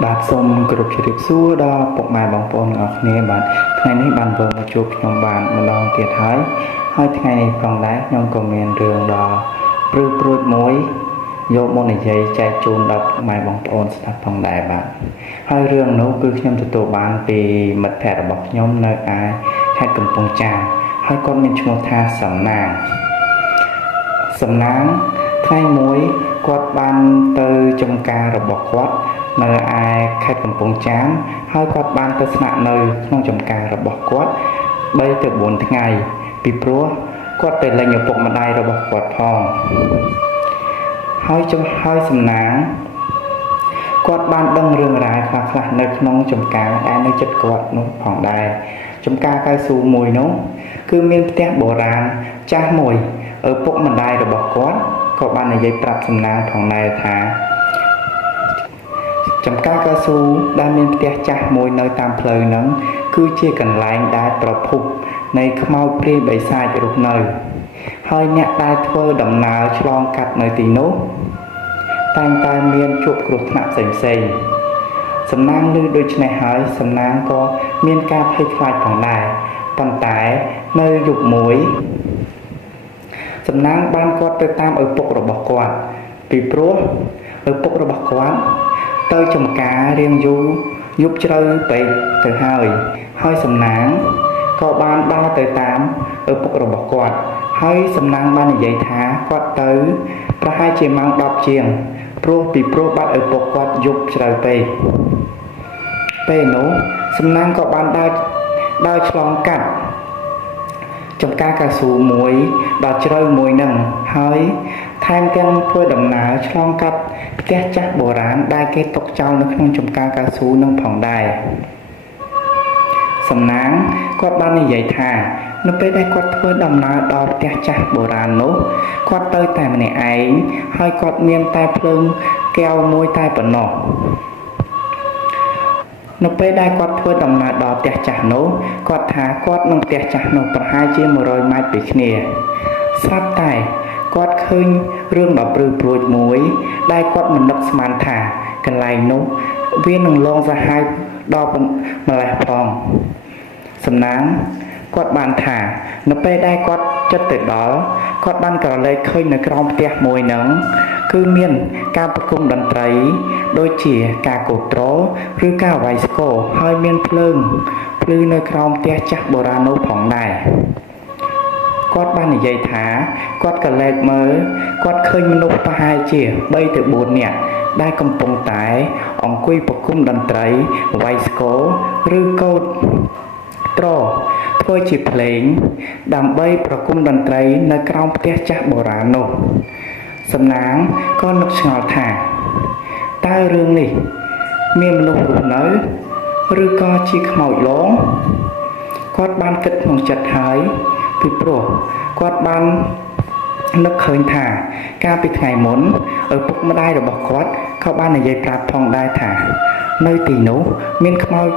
បាទសូមគោរពជម្រាបសួរដល់ពុកម៉ែបងប្អូនទាំងអស់គ្នាបាទថ្ងៃនេះបានវិលមកជួបខ្ញុំបានម្ដងទៀតហើយថ្ងៃនេះផងដែរខ្ញុំក៏មានរឿងដ៏ព្រឺព្រួចមួយយកមកនិយាយចែកជូនដល់ពុកម៉ែបងប្អូនស្ដាប់ផងដែរបាទហើយរឿងនោះគឺខ្ញុំទទួលបានពីមិត្តភ័ក្តិរបស់ខ្ញុំនៅឯខេត្តកំពង់ចាមហើយគាត់មានឈ្មោះថាសំណាងថ្ងៃមួយគាត់បានទៅចំការរបស់គាត់នៅឯខេត្តកំពង់ចាមហើយគាត់បានទៅស្នាក់នៅក្នុងចំការរបស់គាត់3ទៅ4ថ្ងៃពីព្រោះគាត់ទៅលេងឪពុកម្ដាយរបស់គាត់ផងហើយសំណាងគាត់បានដឹងរឿងរ៉ាវខ្លះៗនៅក្នុងចំការដែលនៅជិតគាត់នោះផងដែរចំការកៅស៊ូមួយនោះគឺមានផ្ទះបុរាណចាស់មួយឪពុកម្ដាយរបស់គាត់ក៏បាននិយាយប្រាប់សំណាងផងដែរថាចំការកៅស៊ូដែលមានផ្ទះចាស់មួយនៅតាមផ្លូវហ្នឹងគឺជាកន្លែងដែលប្រភពនៃខ្មោចព្រាយបិសាចរស់នៅហើយអ្នកដែលធ្វើដំណើរឆ្លងកាត់នៅទីនោះតែងតែមានជួបគ្រោះថ្នាក់ផ្សេងៗសំណាងឮដូច្នេះហើយសំណាងក៏មានការភ័យខ្លាចផងដែរប៉ុន្តែនៅយប់មួយសំណាងបានគាត់ទៅតាមឪពុករបស់គាត់ពីព្រោះឪពុករបស់គាត់ទៅចំការរៀងយប់ជ្រៅពេកទៅហើយសំណាងក៏បានដើរទៅតាមឪពុករបស់គាត់ហើយសំណាងបាននិយាយថាគាត់ទៅប្រហែលជាម៉ោង10ជាងព្រោះបាត់ឪពុកគាត់យប់ជ្រៅពេកពេលនោះសំណាងក៏បានដើរឆ្លងកាត់ចំការកៅស៊ូមួយដ៏ជ្រៅមួយនឹងហើយថែមទាំងធ្វើដំណើរឆ្លងកាត់ផ្ទះចាស់បុរាណដែលគេទុកចោលនៅក្នុងចំការកៅស៊ូនឹងផងដែរសំណាងគាត់បាននិយាយថានៅពេលដែលគាត់ធ្វើដំណើរដល់ផ្ទះចាស់បុរាណនោះគាត់ទៅតែម្នាក់ឯងហើយគាត់មានតែភ្លើងកែវមួយតែប៉ុណ្ណោះនៅពេលដែលគាត់ធ្វើដំណើរដល់ផ្ទះចាស់នោះគាត់ថាគាត់នឹងផ្ទះចាស់នោះប្រហែលជា100ម៉ែត្រពីគ្នាស្រាប់តែគាត់ឃើញរឿងដ៏ព្រឺព្រួចមួយដែលគាត់មិននឹកស្មានថាកន្លែងនោះវានឹងលងសាហាវដល់ម្លេះផងសំណាងគាត់បានថានៅពេលដែលគាត់ចិត្តទៅដល់គាត់បានក្រឡេកឃើញនៅក្រោមផ្ទះមួយហ្នឹងគឺមានការប្រគំតន្ត្រីដូចជាការកូត្រឬការវាយស្គរហើយមានភ្លើងភ្លឺនៅក្រោមផ្ទះចាស់បុរាណនោះផងដែរគាត់បាននិយាយថាគាត់ក៏លេចមើលគាត់ឃើញមនុស្សប្រហែលជា3ទៅ4នាក់ដែលកំពុងតែអង្គុយប្រគំតន្ត្រីវាយស្គរឬកូត្រធ្វើជាភ្លេងដើម្បីប្រគំតន្ត្រីនៅក្រោមផ្ទះចាស់បុរាណនោះសំណាងក៏នឹកឆ្ងល់ថាតើរឿងនេះមានមនុស្សរស់នៅឬក៏ជាខ្មោចលងគាត់បានគិតក្នុងចិត្តហើយពីព្រោះគាត់បាននឹកឃើញថាកាលពីថ្ងៃមុនឪពុកម្ដាយរបស់គាត់ក៏បាននិយាយប្រាប់ផងដែរថានៅទីនោះមានខ្មោច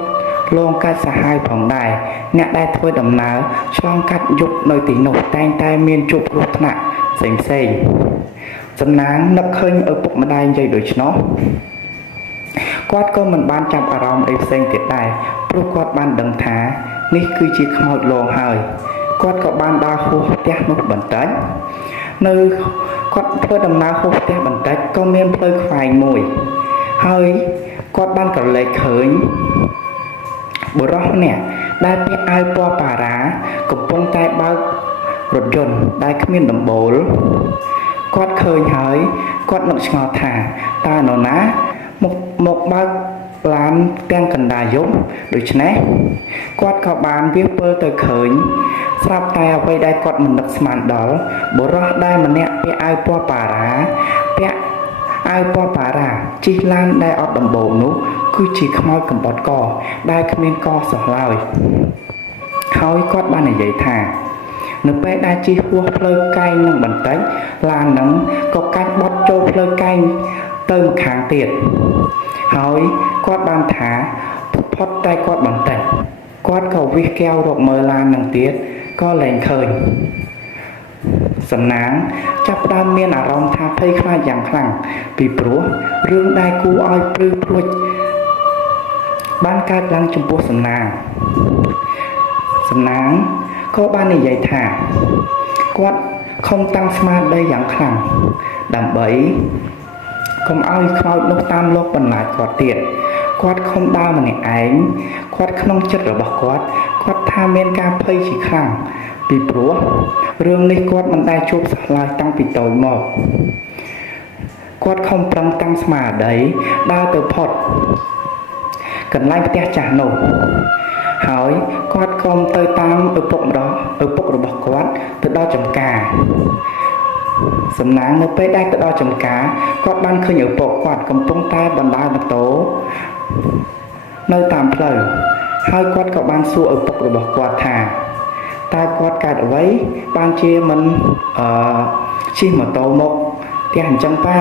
លងកាត់សាហាវផងដែរអ្នកដែលធ្វើដំណើរឆ្លងកាត់យប់នៅទីនោះតែងតែមានជួបគ្រោះថ្នាក់ផ្សេងសំណាងនឹកឃើញឪពុកម្ដាយនិយាយដូច្នោះគាត់ក៏មិនបានចាប់អារម្មណ៍អីផ្សេងទៀតដែរព្រោះគាត់បានដឹងថានេះគឺជាខ្មោចលងហើយគាត់ក៏បានដើរហួសផ្ទះនោះបន្តិចនៅគាត់ធ្វើដំណើរហួសផ្ទះបន្តិចក៏មានផ្លូវខ្វែងមួយហើយគាត់បានក្រឡេកឃើញបុរសម្នាក់ដែលពាក់អាវពណ៌ប៉ារ៉ាកំពុងតែបើករថយន្តដែលគ្មានដំបូលគាត់ឃើញហើយគាត់នឹកឆ្ងល់ថាតើនរណាមកបើកឡានទាំងកណ្ដាលយប់ដូច្នេះគាត់ក៏បានវាសពិលទៅឃើញស្រាប់តែអ្វីដែលគាត់មិននឹកស្មានដល់បុរសដែលម្នាក់ពាក់អាវពណ៌ប៉ារ៉ាជិះឡានដែលអត់ដំបូលនោះគឺជាខ្មោចកំបត់កដែលគ្មានកសោះឡើយហើយគាត់បាននិយាយថានៅពេលដែលជិះហួសផ្លូវកែងនឹងបន្តិចឡាននឹងក៏កាច់បត់ចូលផ្លូវកែងទៅម្ខាងទៀតហើយគាត់បានថាផុតតែគាត់បន្តិចគាត់ក៏វិសកែវរកមើលឡាននឹងទៀតក៏លែងឃើញសំណាងចាប់ផ្ដើមមានអារម្មណ៍ថាភ័យខ្លាចយ៉ាងខ្លាំងពីព្រោះរឿងដែលគួរឲ្យព្រឺព្រួច បានកើតឡើងចំពោះសំណាងក៏បាននិយាយថាគាត់ខំតាំងស្មារតីយ៉ាងខ្លាំងដើម្បីកុំឲ្យខ្មោចនោះតាមលោកបន្លាចគាត់ទៀតគាត់ខំដើរម្នាក់ឯងគាត់ក្នុងចិត្តរបស់គាត់ថាមានការភ័យជាខ្លាំងពីព្រោះរឿងនេះគាត់មិនដែលជួបសោះឡើយតាំងពីតូចមកគាត់ខំប្រឹងតាំងស្មារតីដើរទៅផុតកន្លែងផ្ទះចាស់នោះហើយគាត់ក៏ទៅតាមឪពុរបស់គាត់ទៅដល់ចំការសំណាងនៅពេលដែលទៅដល់ចំការគាត់បានឃើញឪពុកគាត់កំពុងតែបណ្ដាលម៉ូតូនៅតាមផ្លូវហើយគាត់ក៏បានសួរឪពុករបស់គាត់ថាតើគាត់កើតអ្វីបានជាមិនជិះម៉ូតូមកផ្ទះអញ្ចឹងប៉ា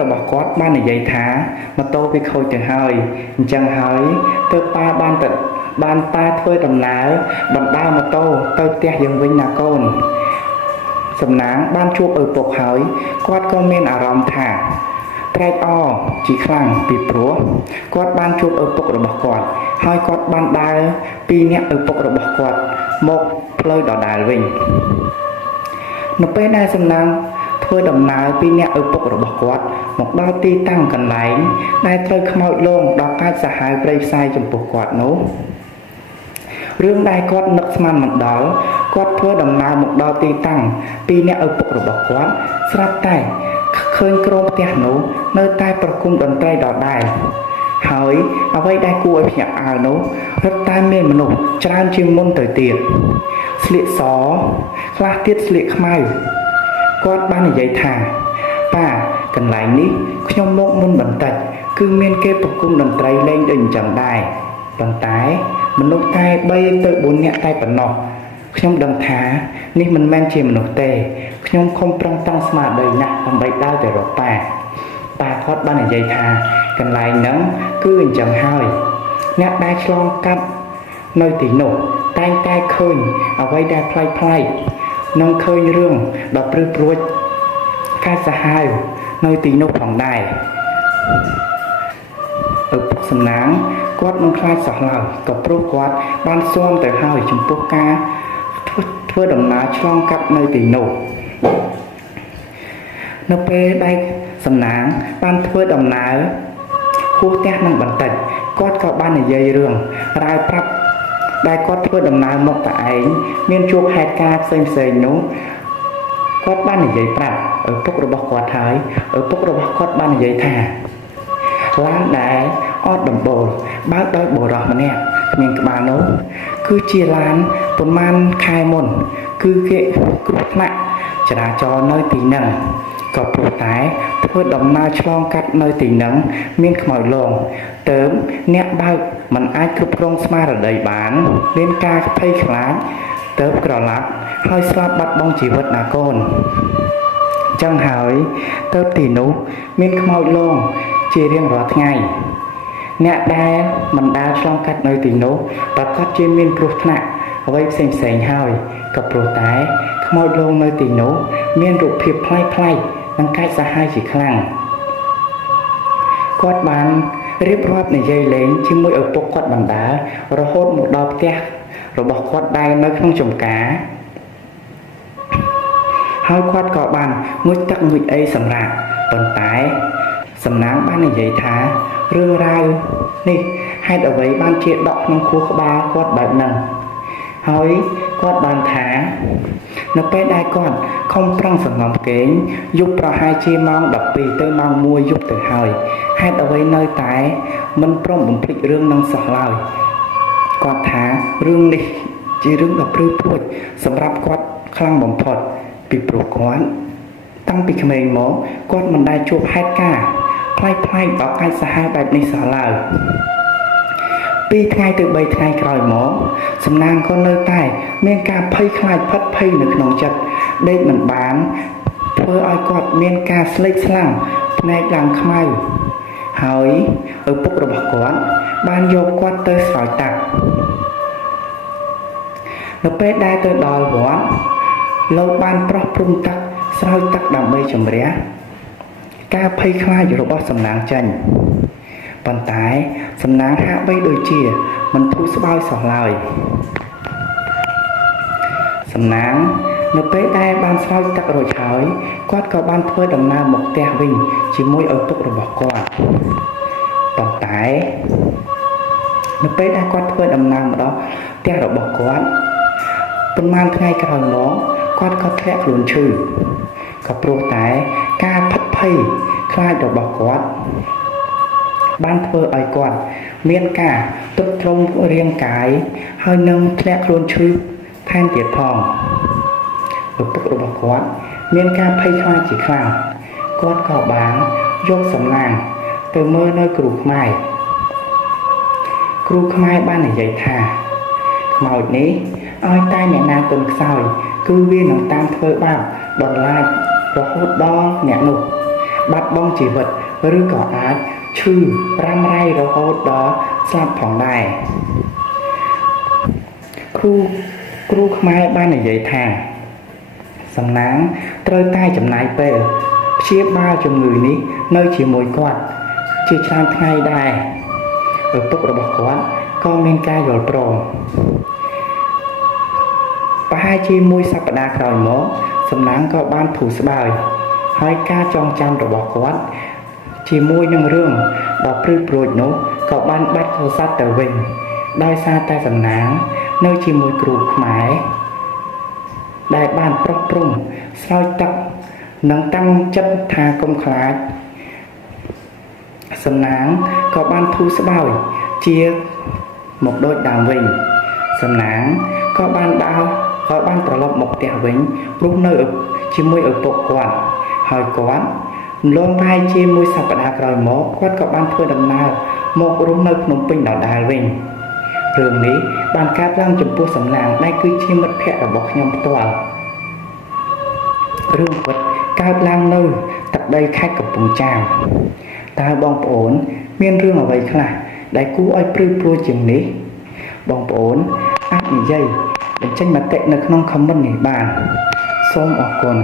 របស់គាត់បាននិយាយថាម៉ូតូវាខូចទៅហើយអញ្ចឹងហើយទើបប៉ាបានប៉ាធ្វើដំណើរបណ្ដាលម៉ូតូទៅផ្ទះយើងវិញណាកូនសំណាងបានជួបឪពុកហើយគាត់ក៏មានអារម្មណ៍ថាត្រេកអរជាខ្លាំងពីព្រោះគាត់បានជួបឪពុករបស់គាត់ហើយគាត់បានដើរពីអ្នកឪពុករបស់គាត់មកផ្លូវដដែលវិញនៅពេលដែលសំណាងធ្វើដំណើរពីអ្នកឪពុករបស់គាត់មកដល់ទីតាំងកន្លែងដែលត្រូវខ្មោចលងដល់កាចសាហាវព្រៃផ្សាយចំពោះគាត់នោះរឿងដែលគាត់នឹកស្មានមិនដល់គាត់ធ្វើដំណើរមកដល់ទីតាំងពីអ្នកឪពុករបស់គាត់ស្រាប់តែឃើញក្រុមផ្ទះនោះនៅតែប្រគំតន្ត្រីដដែលហើយអ្វីដែលគួរឲ្យភ្ញាក់ផ្អើលនោះរត់តែមានមនុស្សច្រើនជាងមុនទៅទៀតស្លៀកសខ្លះទៀតស្លៀកខ្មៅគាត់បាននិយាយថាប៉ាកន្លែងនេះខ្ញុំមកមុនបន្តិចគឺមានគេប្រគំតន្ត្រីលេងដូចអញ្ចឹងដែរប៉ុន្តែមនុស្សតែ3ទៅ4នាក់តែប៉ុណ្ណោះខ្ញុំដឹងថានេះមិនមែនជាមនុស្សទេខ្ញុំខំប្រឹងតាំងស្មារតីណាស់ដើម្បីដើរទៅរកប៉ាគាត់បាននិយាយថាកន្លែងហ្នឹងគឺអញ្ចឹងហើយអ្នកដែលឆ្លងកាត់នៅទីនោះតែងតែឃើញអ្វីដែលប្លែកនិងឃើញរឿងដ៏ព្រឺព្រួចកាចសាហាវនៅទីនោះផងដែរឪពុកសំណាងគាត់មិនខ្លាចសោះឡើយក៏ព្រោះគាត់បានស៊ាំទៅហើយចំពោះការធ្វើដំណើរឆ្លងកាត់នៅទីនោះនៅពេលដែលសំណាងបានធ្វើដំណើរហួសផ្ទះនឹងបន្តិចគាត់ក៏បាននិយាយរឿងរ៉ាវប្រាប់ដែលគាត់ធ្វើដំណើរមកតែឯងមានជួបហេតុការណ៍ផ្សេងនោះគាត់បាននិយាយប្រាប់ឪពុករបស់គាត់ហើយឪពុករបស់គាត់បាននិយាយថាឡានដែលអត់ដំបូលបើកដោយបុរសម្នាក់គ្មានក្បាលនោះគឺជាឡានប៉ុន្មានខែមុនគឺគេគ្រោះថ្នាក់ចរាចរណ៍នៅទីហ្នឹងក៏ព្រោះតែធ្វើដំណើរឆ្លងកាត់នៅទីហ្នឹងមានខ្មោចលងទើបអ្នកបើកមិនអាចគ្រប់គ្រងស្មារតីបានមានការភ័យខ្លាចទើបក្រឡាប់ហើយស្លាប់បាត់បង់ជីវិតណាកូនចឹងហើយទើបទីនោះមានខ្មោចលងជារៀងរាល់ថ្ងៃអ្នកដែលមិនដាល់ឆ្លងកាត់នៅទីនោះប្រកាសជាមានគ្រោះថ្នាក់អ្វីផ្សេងហើយក៏ព្រោះតែខ្មោចលងនៅទីនោះមានរូបភាពប្លែកនិងកាចសាហាវជាខ្លាំងគាត់បានរៀបរាប់និយាយលេងជាមួយឪពុកគាត់បណ្ដារហូតមកដល់ផ្ទះរបស់គាត់ដែលនៅក្នុងចំការហើយគាត់ក៏បានងូតទឹកងូតអីសម្រាប់ប៉ុន្តែសំណាងបាននិយាយថារឿងរ៉ាវនេះហេតុអ្វីបានជាដកក្នុងខួរក្បាលគាត់បែបហ្នឹងហើយគាត់បានថានៅពេលដែលគាត់ខំប្រឹងសង្ងំគេងយប់ប្រហែលជាម៉ោង12ទៅម៉ោង1យប់ទៅហើយហេតុអ្វីនៅតែមិនព្រមបំភ្លេចរឿងនឹងសោះឡើយគាត់ថារឿងនេះជារឿងដ៏ព្រឺព្រួចសម្រាប់គាត់ខ្លាំងបំផុតពីព្រោះគាត់តាំងពីក្មេងមកគាត់មិនដែលជួបហេតុការណ៍ប្លែកដល់កាចសាហាវបែបនេះសោះឡើយ2ថ្ងៃទៅ3ថ្ងៃក្រោយមកសំណាងក៏នៅតែមានការភ័យខ្លាចផិតភ័យនៅក្នុងចិត្តដេកមិនបានធ្វើឲ្យគាត់មានការស្លេកស្លាំងភ្នែកឡើងខ្មៅហើយឪពុករបស់គាត់បានយកគាត់ទៅស្រោចទឹកនៅពេលដែលទៅដល់វត្តលោកបានប្រោះព្រំទឹកស្រោចទឹកដើម្បីជំរះការភ័យខ្លាចរបស់សំណាងចេញ ប៉ុន្តែសំណាងហាក់បីដូចជាមិនធូរស្បើយសោះឡើយសំណាងនៅពេលដែលបានស្រោចទឹករួចហើយគាត់ក៏បានធ្វើដំណើរមកផ្ទះវិញជាមួយឪពុករបស់គាត់ប៉ុន្តែនៅពេលដែលគាត់ធ្វើដំណើរមកដល់ផ្ទះរបស់គាត់ប៉ុន្មានថ្ងៃក្រោយមកគាត់ក៏ធ្លាក់ខ្លួនឈឺក៏ព្រោះតែការផិតភ័យខ្លាចរបស់គាត់បានធ្វើឲ្យគាត់មានការទឹកទ្រង់រាងកាយហើយនឹងធ្លាក់ខ្លួនឈឺថែមទៀតផងឪពុករបស់គាត់មានការភ័យខ្លាចជាខ្លាំងគាត់ក៏បានយកសំណាងទៅមើលនៅគ្រូខ្មែរបាននិយាយថាខ្មោចនេះឲ្យតែអ្នកណាទុនខ្សោយគឺវានឹងតាមធ្វើបាបដល់ឡាយរហូតដល់អ្នកនោះបាត់បង់ជីវិតឬក៏អាចឈឺរ៉ាំរ៉ៃរហូតដល់ស្លាប់ផងដែរគ្រូខ្មែរបាននិយាយថាសំណាងត្រូវតែចំណាយពេលព្យាបាលជំងឺនេះនៅជាមួយគាត់ជាច្រើនថ្ងៃដែរឪពុករបស់គាត់ក៏មានការយល់ព្រមប្រហែលជាមួយសប្តាហ៍ក្រោយមកសំណាងក៏បានធូរស្បើយហើយការចងចាំរបស់គាត់ជាមួយនឹងរឿងដ៏ព្រឺព្រួចនោះក៏បានបាត់រស័ព្ទទៅវិញដោយសារតែសំណាងនៅជាមួយគ្រូខ្មែរដែលបានប្រុងប្រយ័ត្នស្រោចទឹកនិងតាំងចិត្តថាកុំខ្លាចសំណាងក៏បានធូរស្បើយជាមកដូចដើមវិញសំណាងក៏បានត្រឡប់មកផ្ទះវិញព្រោះនៅជាមួយឪពុកគាត់ហើយគាត់លំប្រែជាមួយសប្តាហ៍ក្រោយមកគាត់ក៏បានធ្វើដំណើរមករស់នៅភ្នំពេញដដែលវិញរឿងនេះបានកើតឡើងចំពោះសំណាងដែលគឺជាមិត្តភក្តិរបស់ខ្ញុំផ្ទាល់រឿងពិតកើតឡើងនៅទឹកដីខេត្តកំពង់ចាមតើបងប្អូនមានរឿងអ្វីខ្លះដែលគួរឲ្យព្រឺព្រួយជាងនេះបងប្អូនអាចនិយាយបញ្ចេញមតិនៅក្នុង comment នេះបានសូមអរគុណ